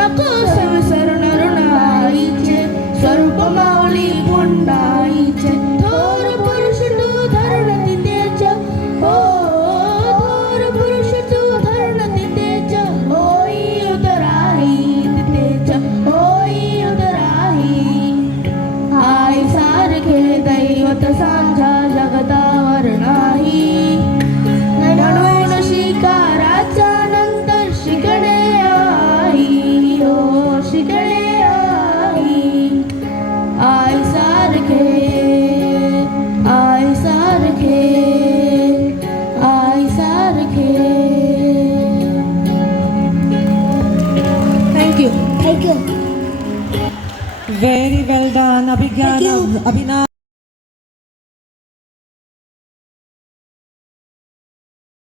नको विसरणार नाहीचे स्वरूप माऊली गुंडाईचे थोर पुरुष तू धरण तिथेच्या हो थोर पुरुष तू धरण तिथेच्या होई उदराही तिथेच्या होई उदराही आई सारखे दैवत सांजा जगतावर नाही म्हणून शिकाराचा नंतर शिकणे आई हो शिकणे आई सारखे आई सारखे आई सारखे thank you Very well done, Abhigyan, Abhinav.